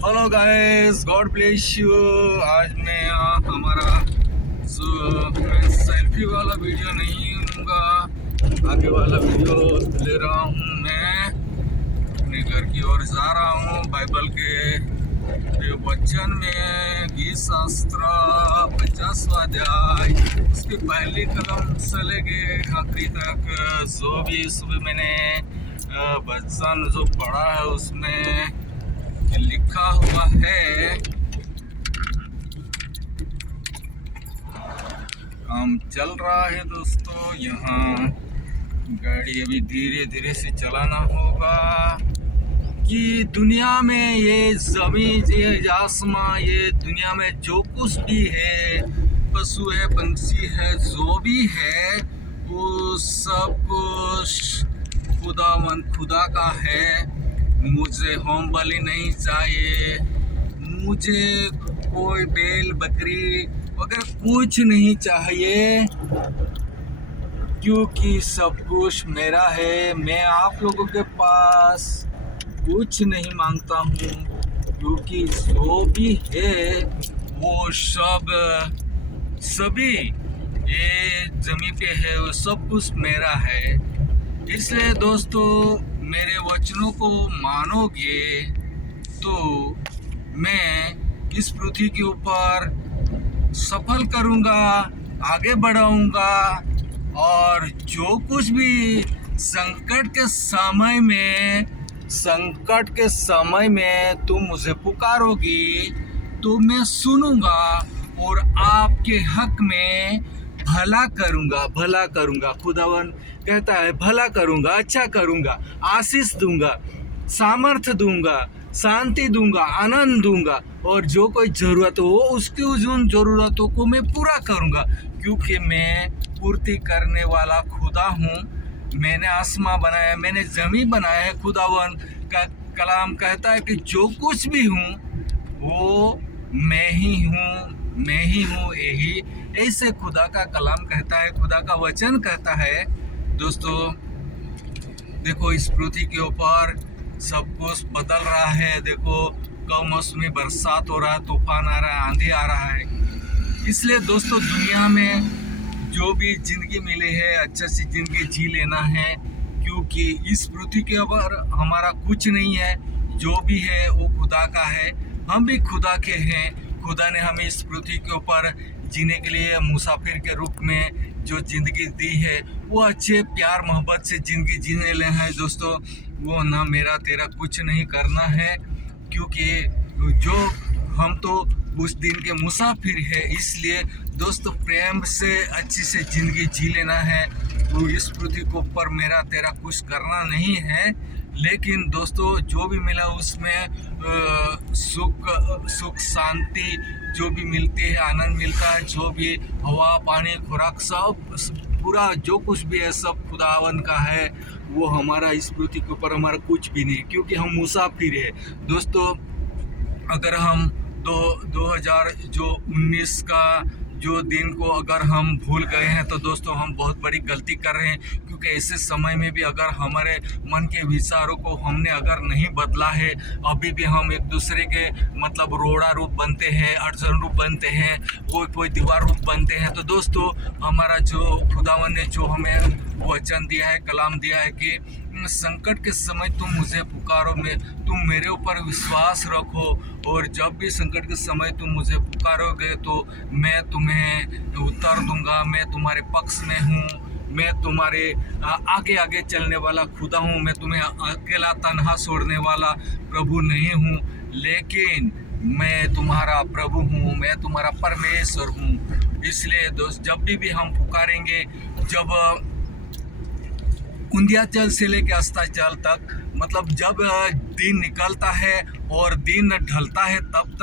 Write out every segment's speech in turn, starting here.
Hello guys, God bless you. आज मैं हमारा मैं सेल्फी वाला वीडियो नहीं लूँगा, आगे वाला वीडियो ले रहा हूँ। मैं अपने घर की ओर जा रहा हूँ। बाइबल के वचन में गीत शास्त्र 50वां अध्याय उसकी पहली कलम से लेके आखिरी तक जो भी सुबह मैंने वचन जो पढ़ा है उसमें लिखा हुआ है। काम चल रहा है दोस्तों, यहाँ गाड़ी अभी धीरे धीरे से चलाना होगा कि दुनिया में ये ज़मीन, ये आसमां, ये दुनिया में जो कुछ भी है, पशु है, पंछी है, जो भी है, वो सब कुछ खुदा का है। मुझे होम बलि नहीं चाहिए, मुझे कोई बैल बकरी वगैरह कुछ नहीं चाहिए, क्योंकि सब कुछ मेरा है। मैं आप लोगों के पास कुछ नहीं मांगता हूँ, क्योंकि जो भी है वो सभी ये जमीन पे है, वो सब कुछ मेरा है। इसलिए दोस्तों, मेरे वचनों को मानोगे तो मैं इस पृथ्वी के ऊपर सफल करूँगा, आगे बढ़ाऊँगा, और जो कुछ भी संकट के समय में तुम मुझे पुकारोगी तो मैं सुनूंगा और आपके हक में भला करूँगा। खुदावन कहता है भला करूँगा, अच्छा करूँगा, आशीष दूंगा, सामर्थ्य दूंगा, शांति दूंगा, आनंद दूंगा, और जो कोई ज़रूरत हो उसकी उन ज़रूरतों को मैं पूरा करूँगा, क्योंकि मैं पूर्ति करने वाला खुदा हूँ। मैंने आसमां बनाया, मैंने ज़मीन बनाया है। खुदावन का कलाम कहता है कि जो कुछ भी हूँ वो मैं ही हूँ। यही ऐसे खुदा का कलाम कहता है, खुदा का वचन कहता है। दोस्तों देखो, इस पृथ्वी के ऊपर सब कुछ बदल रहा है। देखो, कमौसमी बरसात हो रहा है, तूफान आ रहा है, आंधी आ रहा है। इसलिए दोस्तों, दुनिया में जो भी जिंदगी मिली है, अच्छी सी जिंदगी जी लेना है, क्योंकि इस पृथ्वी के ऊपर हमारा कुछ नहीं है। जो भी है वो खुदा का है, हम भी खुदा के हैं। खुदा ने हमें इस पृथ्वी के ऊपर जीने के लिए मुसाफिर के रूप में जो ज़िंदगी दी है, वो अच्छे प्यार मोहब्बत से ज़िंदगी जीने ले हैं दोस्तों। वो ना मेरा तेरा कुछ नहीं करना है, क्योंकि जो हम तो उस दिन के मुसाफिर है। इसलिए दोस्तों, प्रेम से अच्छी से ज़िंदगी जी लेना है। वो इस पृथ्वी के ऊपर मेरा तेरा कुछ करना नहीं है, लेकिन दोस्तों जो भी मिला उसमें सुख शांति जो भी मिलती है, आनंद मिलता है। जो भी हवा पानी खुराक सब पूरा जो कुछ भी है सब खुदावन का है। वो हमारा इस पृथ्वी के ऊपर हमारा कुछ भी नहीं, क्योंकि हम मुसाफिर है। दोस्तों, अगर हम 2019 का जो दिन को अगर हम भूल गए हैं तो दोस्तों हम बहुत बड़ी गलती कर रहे हैं, क्योंकि ऐसे समय में भी अगर हमारे मन के विचारों को हमने अगर नहीं बदला है, अभी भी हम एक दूसरे के मतलब रोड़ा रूप बनते हैं, अड़चन रूप बनते हैं, कोई दीवार रूप बनते हैं। तो दोस्तों, हमारा जो खुदावन ने जो हमें वचन दिया है, कलाम दिया है कि संकट के समय तुम मुझे पुकारो, तुम मेरे ऊपर विश्वास रखो, और जब भी संकट के समय तुम मुझे पुकारोगे तो मैं तुम्हें उत्तर दूंगा। मैं तुम्हारे पक्ष में हूँ, मैं तुम्हारे आगे आगे चलने वाला खुदा हूँ। मैं तुम्हें अकेला तन्हा छोड़ने वाला प्रभु नहीं हूँ, लेकिन मैं तुम्हारा प्रभु हूँ, मैं तुम्हारा परमेश्वर हूँ। इसलिए दोस्त, जब भी हम पुकारेंगे, जब विंध्याचल से लेकर अस्ताचल तक, मतलब जब दिन निकलता है और दिन ढलता है, तब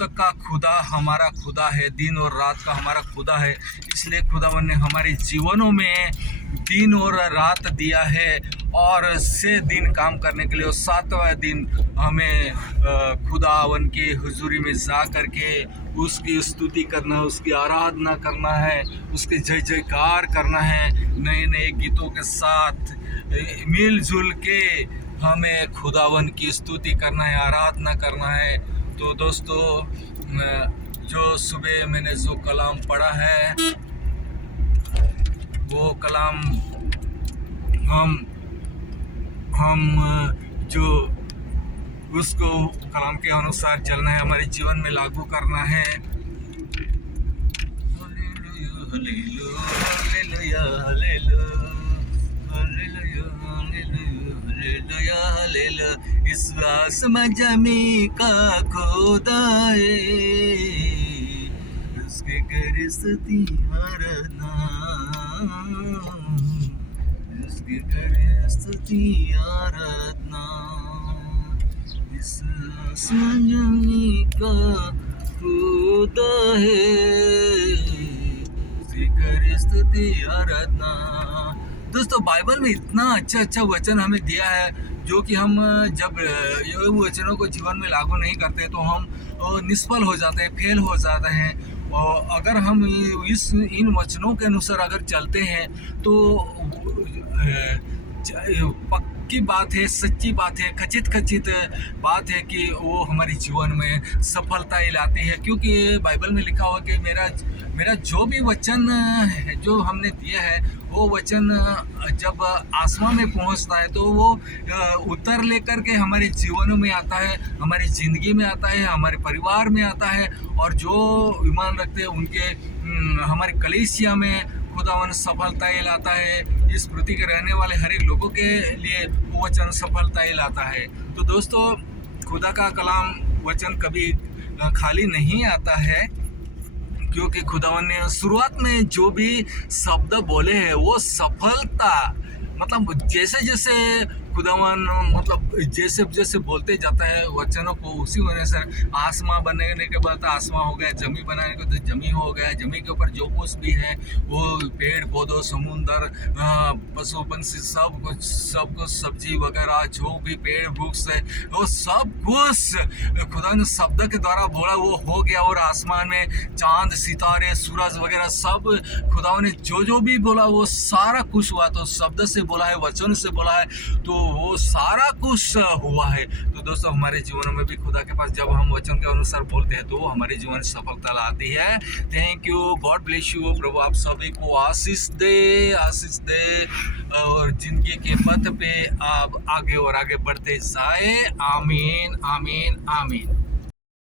तक का खुदा हमारा खुदा है। दिन और रात का हमारा खुदा है। इसलिए खुदावन ने हमारे जीवनों में दिन और रात दिया है, और 6 दिन काम करने के लिए, और 7वां दिन हमें खुदावन की हुजूरी में जा करके उसकी स्तुति करना, उसकी आराधना करना है, उसके जय जयकार करना है, नए नए गीतों के साथ मिलजुल के हमें खुदावन की स्तुति करना है, आराधना करना है। तो दोस्तों, जो सुबह मैंने जो कलाम पढ़ा है वो कलाम हम जो उसको कलाम के अनुसार चलना है, हमारे जीवन में लागू करना है। इस आसमां जमी का खुदा है, उसके घर स्तुति आराधना, उसके घर स्तुति आराधना। इस आसमां जमी का खुदा है, उसके घर स्तुति आराधना। दोस्तों, बाइबल में इतना अच्छा वचन हमें दिया है, जो कि हम जब ये वचनों को जीवन में लागू नहीं करते तो हम निष्फल हो जाते हैं, फेल हो जाते हैं। और अगर हम इन वचनों के अनुसार अगर चलते हैं तो पक्की बात है, सच्ची बात है, खचित बात है कि वो हमारे जीवन में सफलता ही लाती है। क्योंकि बाइबल में लिखा हुआ कि मेरा जो भी वचन है जो हमने दिया है, वो वचन जब आसमान में पहुंचता है तो वो उत्तर लेकर के हमारे जीवनों में आता है, हमारी ज़िंदगी में आता है, हमारे परिवार में आता है। और जो ईमान रखते हैं उनके हमारे कलीसिया में खुदावन सफलता ही लाता है। इस पृथ्वी के रहने वाले हर एक लोगों के लिए वो वचन सफलता ही लाता है। तो दोस्तों, खुदा का कलाम वचन कभी खाली नहीं आता है, क्योंकि खुदावन ने शुरुआत में जो भी शब्द बोले हैं वो सफलता, मतलब जैसे जैसे खुदावन जैसे बोलते जाता है वचनों को, उसी वजह से आसमां बनने के बाद आसमां हो गया, जमी बनाने के बाद जमी हो गया। जमी के ऊपर जो कुछ भी है वो पेड़ पौधों, समुंदर, पशु पंछी, सब कुछ सब्जी वगैरह जो भी पेड़ वृक्ष है, वो सब कुछ खुदा ने शब्द के द्वारा बोला वो हो गया। और आसमान में चांद, सितारे, सूरज वगैरह सब खुदा ने जो भी बोला वो सारा कुछ हुआ। तो शब्द से बोला है, वचन से बोला है, तो वो सारा कुछ हुआ है। तो दोस्तों, हमारे जीवन में भी खुदा के पास जब हम वचन के अनुसार बोलते हैं तो हमारे जीवन में सफलता लाती है। Thank you, God bless you. प्रभु आप सभी को आशीष दे और जिंदगी के पथ पे आप आगे और आगे बढ़ते जाए। आमीन, आमीन, आमीन।